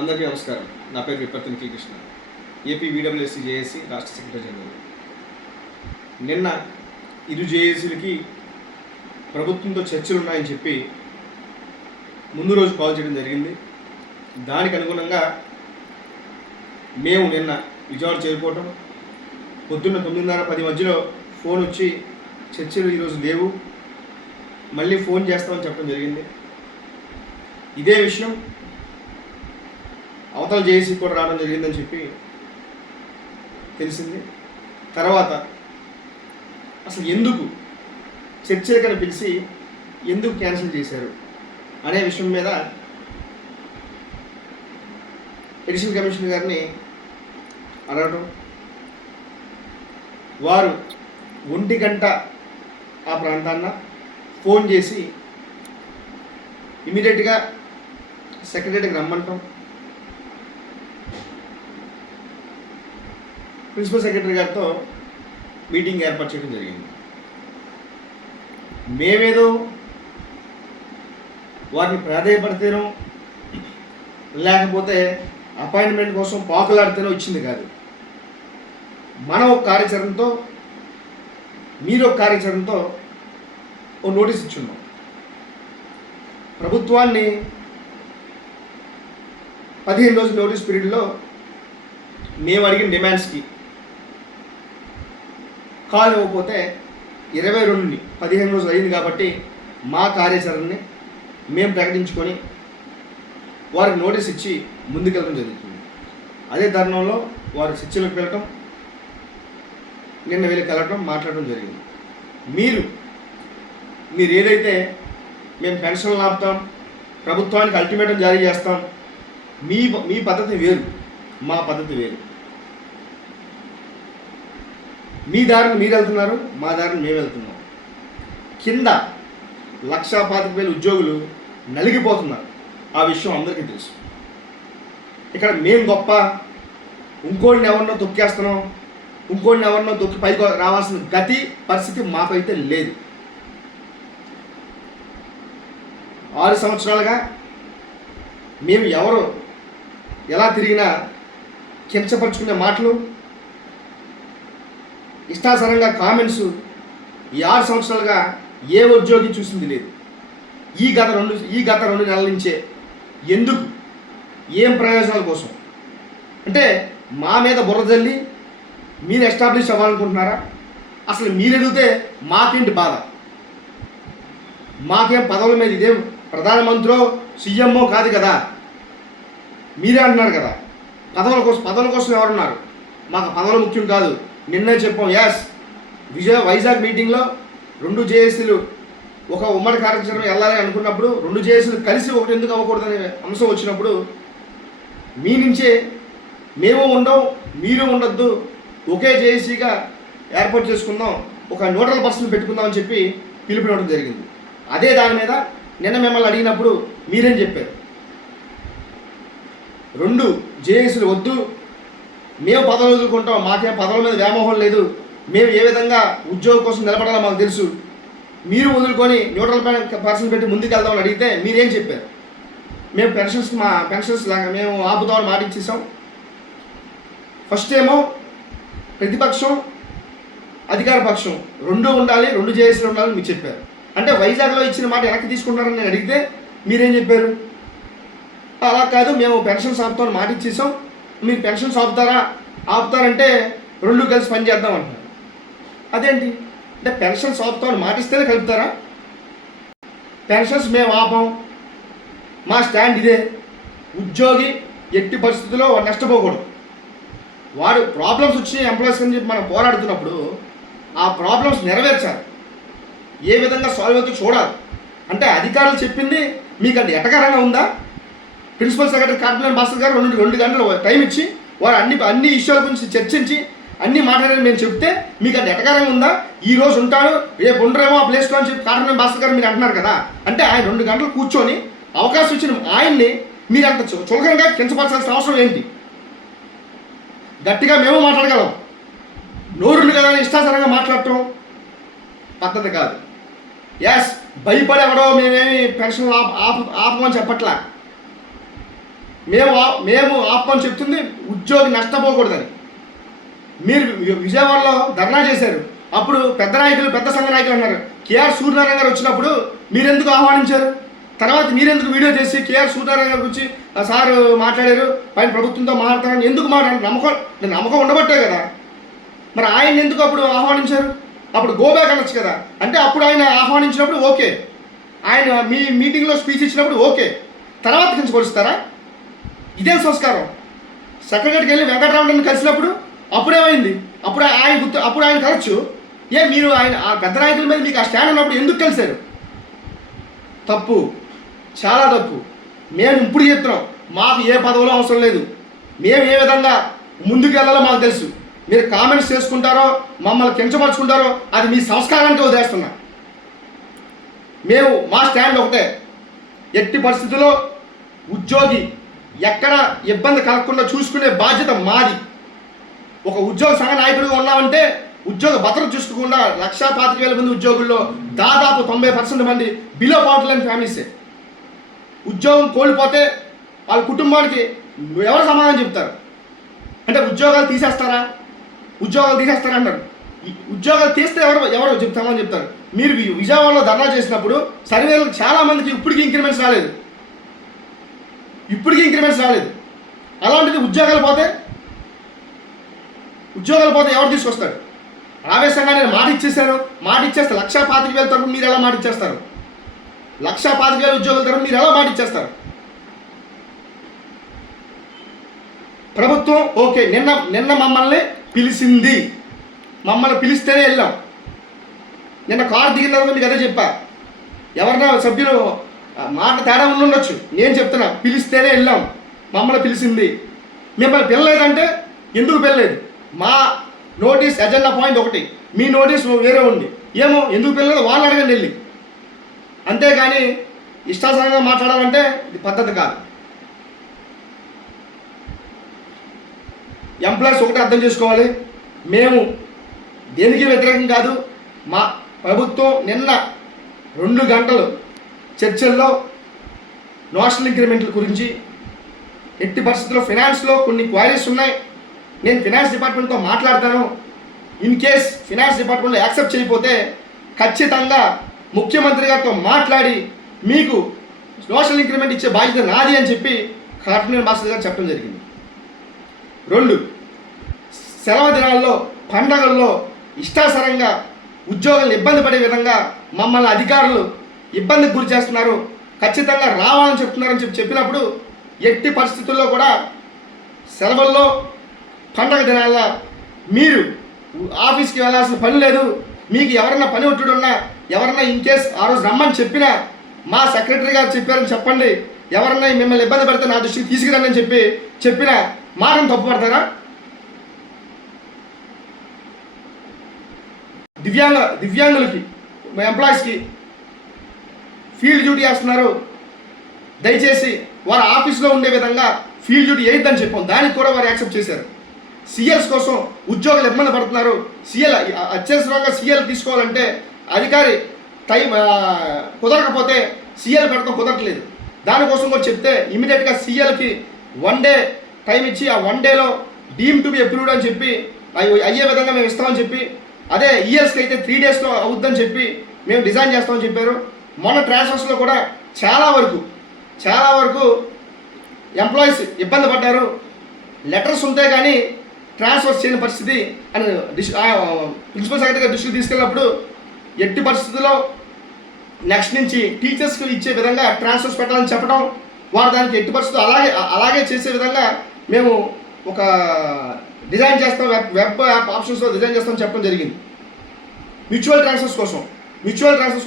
అందరికీ నమస్కారం. నా పేరు విపత్తి నిఖిల్ కృష్ణ, ఏపీ వీడబ్ల్యూఎస్సీ జేఏసీ రాష్ట్ర సెక్రటరీ జనరల్. నిన్న ఇరు జేఏసీలకి ప్రభుత్వంతో చర్చలు ఉన్నాయని చెప్పి ముందు రోజు కాల్ చేయడం జరిగింది. దానికి అనుగుణంగా మేము నిన్న విజయవాడ చేరుకోవటం, పొద్దున్న 9:30-10 మధ్యలో ఫోన్ వచ్చి చర్చలు ఈరోజు లేవు, మళ్ళీ ఫోన్ చేస్తామని చెప్పడం జరిగింది. ఇదే విషయం అవతల జేఏసీ కూడా రావడం జరిగిందని చెప్పి తెలిసింది. తర్వాత అసలు ఎందుకు చర్చలకని పిలిచి ఎందుకు క్యాన్సిల్ చేశారు అనే విషయం మీద ఎడిషనల్ కమిషనర్ గారిని అడగటం, వారు 1 గంట ఆ ప్రాంతాన్న ఫోన్ చేసి ఇమీడియట్గా సెక్రటరీకి రమ్మంటాం, ప్రిన్సిపల్ సెక్రటరీ గారితో మీటింగ్ ఏర్పాటు చేయడం జరిగింది. మేమేదో వారిని ప్రాధాన్యపడితేనో లేకపోతే అపాయింట్మెంట్ కోసం పాకులాడితేనో ఇచ్చింది కాదు. మనం ఒక కార్యాచరణతో, మీరు ఒక కార్యాచరణతో ఓ నోటీస్ ఇచ్చున్నాం. ప్రభుత్వాన్ని 15 రోజుల నోటీస్ పీరియడ్లో మేము అడిగిన డిమాండ్స్కి కాల్ ఇవ్వకపోతే 22ని 15 రోజులు అయింది కాబట్టి మా కార్యాచరణని మేము ప్రకటించుకొని వారికి నోటీస్ ఇచ్చి ముందుకెళ్ళడం జరుగుతుంది. అదే తరుణంలో వారు చర్చలకు వెళ్ళటం, నిన్న వీళ్ళకి వెళ్ళటం, మాట్లాడటం జరిగింది. మీరు ఏదైతే మేము పెన్షన్లు ఆపుతాం, ప్రభుత్వానికి అల్టిమేటం జారీ చేస్తాం, మీ పద్ధతి వేరు, మా పద్ధతి వేరు. మీ దారిని మీరు వెళ్తున్నారు, మా దారిని మేము వెళ్తున్నాం. కింద 1,25,000 ఉద్యోగులు నలిగిపోతున్నారు. ఆ విషయం అందరికీ తెలుసు. ఇక్కడ మేము గొప్ప, ఇంకోడిని ఎవరినో తొక్కేస్తున్నాం, ఇంకోడిని ఎవరినో తొక్కి పైకి రావాల్సిన గతి పరిస్థితి మాకైతే లేదు. 6 సంవత్సరాలుగా మేము ఎవరు ఎలా తిరిగినా కించపరుచుకునే మాటలు, ఇష్టాసరంగా కామెంట్స్ ఈ 6 సంవత్సరాలుగా ఏ ఉద్యోగి చూసింది లేదు. ఈ గత 2 నెలల నుంచే ఎందుకు, ఏం ప్రయోజనాల కోసం అంటే మా మీద బుర్ర జల్లి మీరు ఎస్టాబ్లిష్ అవ్వాలనుకుంటున్నారా? అసలు మీరు అడిగితే మాకేంటి బాధ? మాకేం పదవుల మీద, ఇదేం ప్రధానమంత్రో సీఎంఓ కాదు కదా. మీరే అంటున్నారు కదా పదవుల కోసం ఎవరున్నారు? మాకు పదవులు ముఖ్యం కాదు. నిన్నే చెప్పాం. వైజాగ్ మీటింగ్లో 2 జేఏసీలు ఒక ఉమ్మడి కార్యాచరణ వెళ్ళాలి అనుకున్నప్పుడు 2 జేఏసీలు కలిసి ఒకటి ఎందుకు అవ్వకూడదనే అంశం వచ్చినప్పుడు మీ నుంచే మేము ఉండవు, మీరు ఉండొద్దు, ఒకే జేఏసీగా ఏర్పాటు చేసుకుందాం, ఒక న్యూట్రల్ పర్సన్ పెట్టుకుందామని చెప్పి పిలుపునివ్వడం జరిగింది. అదే దాని మీద నిన్న మిమ్మల్ని అడిగినప్పుడు మీరేం చెప్పారు? 2 జేఏసీలు వద్దు, మేము పదవులు వదులుకుంటాం, మాకేం పదవుల మీద వ్యామోహం లేదు, మేము ఏ విధంగా ఉద్యోగం కోసం నిలబడాలో మాకు తెలుసు, మీరు వదులుకొని న్యూట్రల్ పర్సన్ పెట్టి ముందుకు వెళ్దామని అడిగితే మీరేం చెప్పారు? మేము మా పెన్షన్స్ లాగా మేము ఆపుదామని మాట ఇచ్చేసాం. ఫస్ట్ ఏమో ప్రతిపక్షం, అధికార పక్షం 2 ఉండాలి, 2 జేఏసీలు ఉండాలని మీరు చెప్పారు. అంటే వైజాగ్లో ఇచ్చిన మాట వెనక్కి తీసుకుంటారని నేను అడిగితే మీరేం చెప్పారు? అలా కాదు, మేము పెన్షన్స్ ఆపుతామని మాట ఇచ్చేసాం, మీరు పెన్షన్స్ ఆపుతారంటే 2 కలిసి పనిచేద్దాం అంటున్నారు. అదేంటి అంటే పెన్షన్స్ ఆపుతామని మాటిస్తేనే కలుపుతారా? పెన్షన్స్ మేము ఆపాం, మా స్టాండ్ ఇదే. ఉద్యోగి ఎట్టి పరిస్థితుల్లో వాడు నష్టపోకూడదు. వాడు ప్రాబ్లమ్స్ వచ్చి ఎంప్లాయీస్ అని చెప్పి మనం పోరాడుతున్నప్పుడు ఆ ప్రాబ్లమ్స్ నెరవేర్చాలి, ఏ విధంగా సాల్వ్ అవుతుందో చూడాలి. అంటే అధికారులు చెప్పింది మీకు అది ఎటకారంగా ఉందా? ప్రిన్సిపల్ సెక్రటరీ కాటమనేని భాస్కర్ గారు 2 గంటలు టైం ఇచ్చి వారు అన్ని విషయాల గురించి చర్చించి అన్నీ మాట్లాడారని మేము చెప్తే మీకు అది ఎటకారంగా ఉందా? ఈ రోజు ఉంటాడు, రేపు ఉండరేమో ఆ ప్లేస్లో అని చెప్పి కాటమనేని భాస్కర్ గారు మీరు అంటున్నారు కదా. అంటే ఆయన 2 గంటలు కూర్చొని అవకాశం ఇచ్చిన ఆయన్ని మీరు అంత చులకనగా కించపరచాల్సిన అవసరం ఏంటి? గట్టిగా మేము మాట్లాడగలం, నోరుంది కదా ఇష్టాసరంగా మాట్లాడటం పద్ధతి కాదు. భయపడి ఎవడో మేమేమి పెన్షన్ ఆపమని చెప్పట్లా. మేము ఆపమని చెప్తుంది ఉద్యోగి నష్టపోకూడదని. మీరు విజయవాడలో ధర్నా చేశారు, అప్పుడు పెద్ద నాయకులు పెద్ద సంఘ నాయకులు అన్నారు. కేఆర్ సూర్యనారాయణ గారు వచ్చినప్పుడు మీరెందుకు ఆహ్వానించారు? తర్వాత మీరెందుకు వీడియో చేసి కేఆర్ సూర్యనారాయణ గారి గురించి సార్ మాట్లాడారు, పైన ప్రభుత్వంతో మాట్లాడతారని ఎందుకు మాట్లాడారు? నమ్మకం ఉండబట్టే కదా. మరి ఆయన ఎందుకు అప్పుడు ఆహ్వానించారు? అప్పుడు గోబ్యాక్ అనొచ్చు కదా. అంటే అప్పుడు ఆయన ఆహ్వానించినప్పుడు ఓకే, ఆయన మీ మీటింగ్లో స్పీచ్ ఇచ్చినప్పుడు ఓకే, తర్వాత కించపరుస్తారా? ఇదేం సంస్కారం? సెక్రటరీకి వెళ్ళి వెంకటరామని కలిసినప్పుడు అప్పుడేమైంది? అప్పుడు ఆయన కలవచ్చు. మీరు ఆయన ఆ పెద్ద నాయకుల మీద మీకు ఆ స్టాండ్ ఉన్నప్పుడు ఎందుకు కలిశారు? తప్పు, చాలా తప్పు. మేము ఇప్పుడు చెప్తున్నాం, మాకు ఏ పదవులో అవసరం లేదు. మేము ఏ విధంగా ముందుకు వెళ్ళాలో మాకు తెలుసు. మీరు కామెంట్స్ చేసుకుంటారో మమ్మల్ని కించపరుచుకుంటారో అది మీ సంస్కారానికి వదిలేస్తున్నా. మా స్టాండ్ ఒకటే, ఎట్టి పరిస్థితుల్లో ఉద్యోగి ఎక్కడ ఇబ్బంది కలగకుండా చూసుకునే బాధ్యత మాది. ఒక ఉద్యోగ సంఘ నాయకుడిగా ఉన్నామంటే ఉద్యోగ భద్రత చూసుకోకుండా 1,25,000 మంది ఉద్యోగుల్లో దాదాపు 90% మంది బిలో పవర్టీ లైన్ ఫ్యామిలీసే. ఉద్యోగం కోల్పోతే వాళ్ళ కుటుంబానికి ఎవరు సమాధానం చెప్తారు? అంటే ఉద్యోగాలు తీసేస్తారా అంటారు. ఉద్యోగాలు తీస్తే ఎవరు సమాధానం చెప్తారు? మీరు విజయవాడలో ధర్నా చేసినప్పుడు సర్వేలకు చాలామందికి ఇప్పటికీ ఇంక్రిమెంట్స్ రాలేదు. అలాంటిది ఉద్యోగాలు పోతే ఎవరు తీసుకొస్తాడు? ఆవేశంగా నేను మాట ఇచ్చేస్తే 1,25,000 తరఫున మీరు ఎలా మాట ఇచ్చేస్తారు? 1,25,000 ఉద్యోగుల తరఫున మీరు ఎలా మాట ఇచ్చేస్తారు? ప్రభుత్వం ఓకే, నిన్న మమ్మల్ని పిలిచింది, మమ్మల్ని పిలిస్తేనే వెళ్ళాం. నిన్న కారు దిగిన తర్వాత మీకు అదే చెప్పా. ఎవరైనా సభ్యులు మాట తేడా ఉండొచ్చు, నేను చెప్తున్నా, పిలిస్తేనే వెళ్ళాం, మమ్మల్ని పిలిచింది. మిమ్మల్ని పిల్లలేదంటే ఎందుకు పిల్లలేదు? మా నోటీస్ ఎజెండా పాయింట్ ఒకటి, మీ నోటీస్ వేరే ఉంది. ఏమో ఎందుకు పిల్లలేదు వాళ్ళు అడగండి వెళ్ళి. అంతేగాని ఇష్టాసరంగా మాట్లాడాలంటే ఇది పద్ధతి కాదు. ఎంప్లాయీస్ ఒకటి అర్థం చేసుకోవాలి, మేము దేనికి వ్యతిరేకం కాదు. మా ప్రభుత్వం నిన్న 2 గంటలు చర్చల్లో నేషనల్ ఇంక్రిమెంట్ల గురించి, ఎట్టి పరిస్థితుల్లో ఫినాన్స్లో కొన్ని క్వైరీస్ ఉన్నాయి, నేను ఫినాన్స్ డిపార్ట్మెంట్తో మాట్లాడతాను, ఇన్ కేస్ ఫినాన్స్ డిపార్ట్మెంట్లో యాక్సెప్ట్ చేయకపోతే ఖచ్చితంగా ముఖ్యమంత్రి గారితో మాట్లాడి మీకు నేషనల్ ఇంక్రిమెంట్ ఇచ్చే బాధ్యత నాది అని చెప్పి కార్పొరేషన్ మాస్టర్ గారు చెప్పడం జరిగింది. 2, సెలవు దినాల్లో పండగల్లో ఇష్టాసరంగా ఉద్యోగులను ఇబ్బంది పడే విధంగా మమ్మల్ని అధికారులు ఇబ్బందికి గురి చేస్తున్నారు, ఖచ్చితంగా రావాలని చెప్తున్నారని చెప్పినప్పుడు ఎట్టి పరిస్థితుల్లో కూడా సెలవుల్లో పండగ దినాల్లో మీరు ఆఫీస్కి వెళ్ళాల్సిన పని లేదు. మీకు ఎవరన్నా పని ఒత్తిడున్నా, ఎవరన్నా ఇన్ కేస్ ఆ రోజు రమ్మని చెప్పినా మా సెక్రటరీ గారు చెప్పారని చెప్పండి, ఎవరన్నా మిమ్మల్ని ఇబ్బంది పెడితే నా దృష్టికి తీసుకురండి అని చెప్పిన మాటను తప్పుపడతారా? దివ్యాంగులకి ఎంప్లాయీస్కి ఫీల్డ్ డ్యూటీ చేస్తున్నారు, దయచేసి వారు ఆఫీస్లో ఉండే విధంగా ఫీల్డ్ డ్యూటీ వేయద్దని చెప్పాం, దానికి కూడా వారు యాక్సెప్ట్ చేశారు. సీఎల్స్ కోసం ఉద్యోగులు ఇబ్బంది పడుతున్నారు, అత్యవసరంగా సీఎల్ తీసుకోవాలంటే అధికారి టైం కుదరకపోతే సీఎల్ పెట్టడం కుదరట్లేదు. దానికోసం కూడా చెప్తే ఇమీడియట్గా సీఎల్కి 1 డే టైం ఇచ్చి ఆ 1 డేలో డీమ్ టు బి అప్రూవ్డ్ అని చెప్పి అయ్యే విధంగా మేము ఇస్తామని చెప్పి, అదే ఈఎల్స్కి అయితే 3 డేస్లో అవుద్దని చెప్పి మేము డిజైన్ చేస్తామని చెప్పారు. మొన్న ట్రాన్స్ఫర్స్లో కూడా చాలా వరకు ఎంప్లాయీస్ ఇబ్బంది పడ్డారు. లెటర్స్ ఉంటాయి కానీ ట్రాన్స్ఫర్స్ చేయని పరిస్థితి అని ప్రిన్సిపల్ సెక్రటరీ గారి దృష్టికి తీసుకెళ్ళినప్పుడు ఎట్టి పరిస్థితుల్లో నెక్స్ట్ నుంచి టీచర్స్కి ఇచ్చే విధంగా ట్రాన్స్ఫర్స్ పెట్టాలని చెప్పడం, వారు దానికి ఎట్టి పరిస్థితులు అలాగే చేసే విధంగా మేము ఒక డిజైన్ చేస్తాం, వెబ్ యాప్ ఆప్షన్స్లో డిజైన్ చేస్తామని చెప్పడం జరిగింది. మ్యూచువల్ ట్రాన్స్ఫర్స్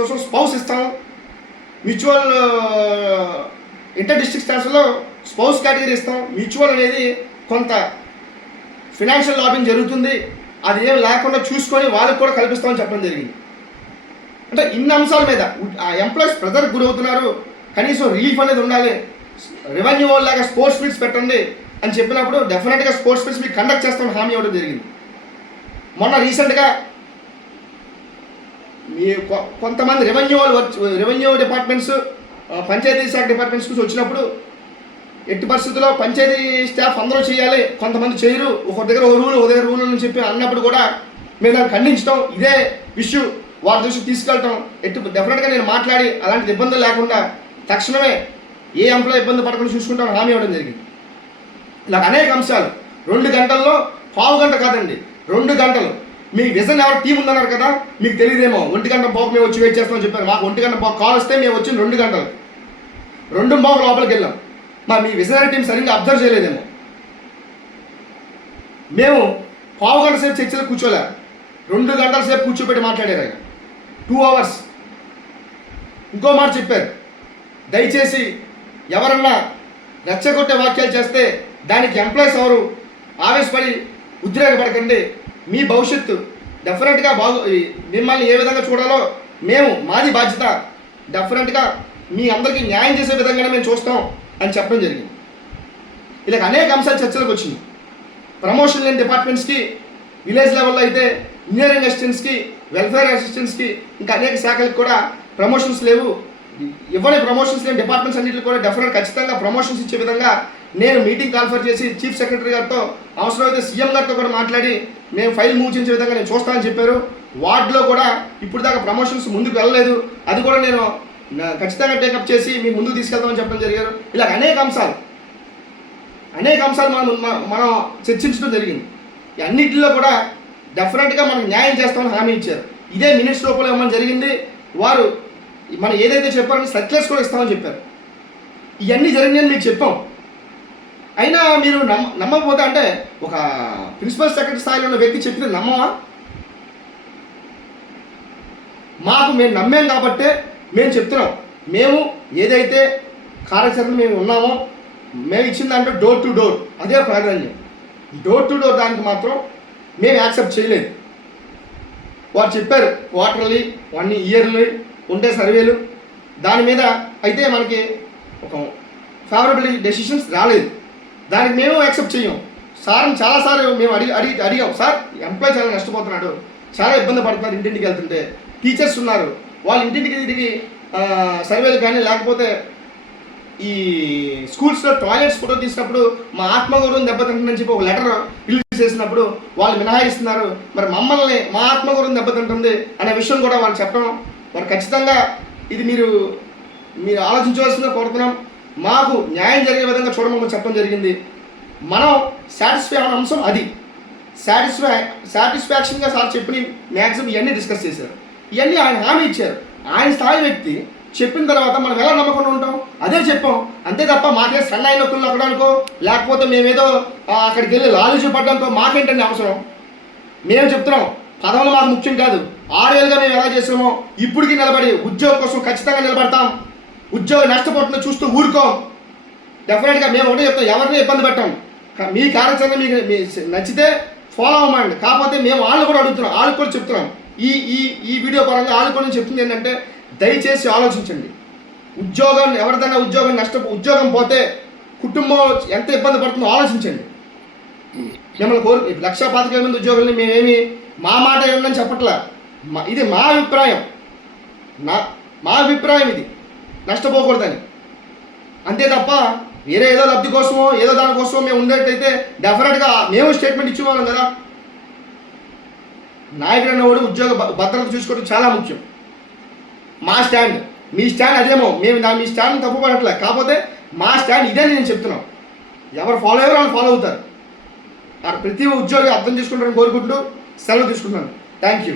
కోసం స్పౌస్ ఇస్తాం. మ్యూచువల్ ఇంటర్ డిస్ట్రిక్ట్ ట్రాన్స్ఫర్లో స్పౌస్ కేటగిరీ ఇస్తాం. మ్యూచువల్ అనేది కొంత ఫినాన్షియల్ లాబింగ్ జరుగుతుంది, అది ఏం లేకుండా చూసుకొని వాళ్ళకి కూడా కల్పిస్తామని చెప్పడం జరిగింది. అంటే ఇన్ని అంశాల మీద ఎంప్లాయీస్ ప్రెజర్కి గురవుతున్నారు, కనీసం రిలీఫ్ అనేది ఉండాలి. రెవెన్యూ లాగా స్పోర్ట్స్ మీట్స్ పెట్టండి అని చెప్పినప్పుడు డెఫినెట్గా స్పోర్ట్స్ మీట్స్ మీకు కండక్ట్ చేస్తామని హామీ ఇవ్వడం జరిగింది. మొన్న రీసెంట్గా కొంతమంది రెవెన్యూ డిపార్ట్మెంట్స్, పంచాయతీ శాఖ డిపార్ట్మెంట్స్ నుంచి వచ్చినప్పుడు ఎట్టి పరిస్థితుల్లో పంచాయతీ స్టాఫ్ అందరూ చేయాలి, కొంతమంది చేయరు, ఒక దగ్గర ఒక దగ్గర రూల్ అని చెప్పి అన్నప్పుడు కూడా మేము దాన్ని ఖండించడం, ఇదే ఇష్యూ వారి దృష్టికి తీసుకెళ్ళటం, డెఫినెట్గా నేను మాట్లాడి అలాంటి ఇబ్బందులు లేకుండా తక్షణమే ఏ ఎంప్లాయ్ ఇబ్బంది పడకుండా చూసుకుంటామని హామీ ఇవ్వడం జరిగింది. ఇలా అనేక అంశాలు 2 గంటల్లో, పావు గంట కాదండి 2 గంటలు. మీ విజన్ ఎవరు టీం ఉందన్నారు కదా, మీకు తెలియదేమో. 1 గంట పోకు మేము వచ్చి వెయిట్ చేస్తామని చెప్పారు. మాకు 1 గంట పోకు కాల్ వస్తే మేము వచ్చిన 2 గంటలు 2:15 లోపలికి వెళ్ళాం. మీ విజనరీ టీం సరిగ్గా అబ్జర్వ్ చేయలేదేమో. మేము పావు గంట సేపు చర్చలు కూర్చోలే, 2 గంటల సేపు కూర్చోబెట్టి మాట్లాడారు ఆయన, 2 hours. ఇంకో మాట చెప్పారు, దయచేసి ఎవరన్నా రెచ్చగొట్టే వాక్యాలు చేస్తే దానికి ఎంప్లాయీస్ ఎవరు ఆవేశపడి ఉద్రేకపడకండి, మీ భవిష్యత్తు డెఫినెట్గా మిమ్మల్ని ఏ విధంగా చూడాలో మాది బాధ్యత, డెఫినెట్గా మీ అందరికీ న్యాయం చేసే విధంగానే మేము చూస్తాం అని చెప్పడం జరిగింది. ఇలా అనేక అంశాలు చర్చలకు వచ్చింది. ప్రమోషన్ లేని డిపార్ట్మెంట్స్కి, విలేజ్ లెవెల్లో అయితే ఇంజనీరింగ్ అసిస్టెంట్స్కి, వెల్ఫేర్ అసిస్టెంట్స్కి, ఇంకా అనేక శాఖలకు కూడా ప్రమోషన్స్ లేవు. ఇవ్వని ప్రమోషన్స్ లేని డిపార్ట్మెంట్స్ అన్నింటికి కూడా డెఫినెట్ ఖచ్చితంగా ప్రమోషన్స్ ఇచ్చే విధంగా నేను మీటింగ్ కాన్ఫర్ చేసి చీఫ్ సెక్రటరీ గారితో, అవసరమైతే సీఎం గారితో కూడా మాట్లాడి మేము ఫైల్ మూవ్ చేసే విధంగా నేను చూస్తానని చెప్పారు. వార్డులో కూడా ఇప్పుడు దాకా ప్రమోషన్స్ ముందుకు వెళ్ళలేదు, అది కూడా నేను ఖచ్చితంగా టేకప్ చేసి మీ ముందుకు తీసుకెళ్తామని చెప్పడం జరిగారు. ఇలా అనేక అంశాలు మనం చర్చించడం జరిగింది. అన్నింటిలో కూడా డెఫినెట్గా మనకు న్యాయం చేస్తామని హామీ ఇచ్చారు. ఇదే మినిట్స్ లోపల ఇవ్వమని జరిగింది. వారు మనం ఏదైతే చెప్పారో సర్క్యులర్స్ కూడా ఇస్తామని చెప్పారు. ఇవన్నీ జరిగినాయని మీకు చెప్పాం. అయినా మీరు నమ్మకపోతే, అంటే ఒక ప్రిన్సిపల్ సెక్రటరీ స్థాయిలో ఉన్న వ్యక్తి చెప్పిన నమ్మమా? మేము నమ్మాం కాబట్టే మేము చెప్తున్నాం. మేము ఏదైతే కార్యాచరణ మేము ఉన్నామో, మేము ఇచ్చిన దాంట్లో డోర్ టు డోర్ అదే ప్రాధాన్యం. డోర్ టు డోర్ దానికి మాత్రం మేము యాక్సెప్ట్ చేయలేదు. వారు చెప్పారు క్వార్టర్లీ, 1 ఇయర్లీ ఉండే సర్వేలు, దాని మీద అయితే మనకి ఒక ఫేవరబుల్ డెసిషన్స్ రాలేదు. దానికి మేము యాక్సెప్ట్ చేయం. సార్ని చాలాసార్లు మేము అడిగాం, సార్ ఎంప్లాయ్ చాలా నష్టపోతున్నాడు, చాలా ఇబ్బంది పడుతున్నారు, ఇంటింటికి వెళ్తుంటే టీచర్స్ ఉన్నారు, వాళ్ళ ఇంటింటికి సర్వేలు కానీ లేకపోతే ఈ స్కూల్స్లో టాయిలెట్స్ ఫోటో తీసినప్పుడు మా ఆత్మగౌరవం దెబ్బతింటుందని చెప్పి ఒక లెటర్ రిలీజ్ చేసినప్పుడు వాళ్ళు మినహాయిస్తున్నారు. మరి మమ్మల్ని మా ఆత్మగౌరవం దెబ్బతింటుంది అనే విషయం కూడా వాళ్ళు చెప్పడం, మరి ఖచ్చితంగా ఇది మీరు ఆలోచించవలసిందిగా కోరుతున్నాం. మాకు న్యాయం జరిగే విధంగా చూడమని చెప్పడం జరిగింది. మనం సాటిస్ఫై అనే అంశం అది. సాటిస్ఫాక్షన్గా సార్ చెప్పిన మ్యాక్సిమం ఇవన్నీ డిస్కస్ చేశారు. ఇవన్నీ ఆయన హామీ ఇచ్చారు. ఆయన స్థాయి వ్యక్తి చెప్పిన తర్వాత మనం ఎలా నమ్మకుండా ఉంటాం? అదే చెప్పాం, అంతే తప్ప మాకే సన్నాయి నొక్కులు నొక్కడానికో లేకపోతే మేమేదో అక్కడికి వెళ్ళి లాలూచి పడ్డానికో మాకేంటండి అవసరం? మేము చెప్తున్నాం, పదవులు మాకు ముఖ్యం కాదు. 6 ఏళ్ళుగా మేము ఎలా చేసామో ఇప్పటికీ నిలబడి ఉద్యోగం కోసం ఖచ్చితంగా నిలబడతాం. ఉద్యోగం నష్టపోతుందో చూస్తూ ఊరుకోం. డెఫినెట్గా మేము ఒకటే చెప్తాం, ఎవరిని ఇబ్బంది పెట్టాం. మీ కార్యాచరణ మీకు నచ్చితే ఫాలో అవ్వమండి. కాకపోతే మేము వాళ్ళు కూడా అడుగుతున్నాం, వాళ్ళకి కూడా చెప్తున్నాం. ఈ వీడియో పరంగా వాళ్ళు కూడా చెప్తుంది ఏంటంటే, దయచేసి ఆలోచించండి. ఎవరిదైనా ఉద్యోగం పోతే కుటుంబం ఎంత ఇబ్బంది పడుతుందో ఆలోచించండి. మిమ్మల్ని 1,25,000 మంది ఉద్యోగుల్ని మేమేమి మా మాట ఏమని చెప్పట్లా. ఇది మా అభిప్రాయం, మా అభిప్రాయం ఇది, నష్టపోకూడదని. అంతే తప్ప వేరే ఏదో లబ్ధి కోసమో ఏదో దానికోసమో మేము ఉండేటైతే డెఫినెట్గా మేము స్టేట్మెంట్ ఇచ్చేవాళ్ళం కదా. నాయకుడు అన్నవాడు ఉద్యోగ భద్రత చూసుకోవడం చాలా ముఖ్యం. మా స్టాండ్, మీ స్టాండ్ అదేమో, మేము మీ స్టాండ్ తప్పు పడట్లే. కాకపోతే మా స్టాండ్ ఇదే నేను చెప్తున్నాం. ఎవరు ఫాలో అయ్యారో వాళ్ళు ఫాలో అవుతారు. ప్రతి ఉద్యోగి అర్థం చేసుకుంటారని కోరుకుంటూ సెలవు తీసుకుంటున్నాను. Thank you.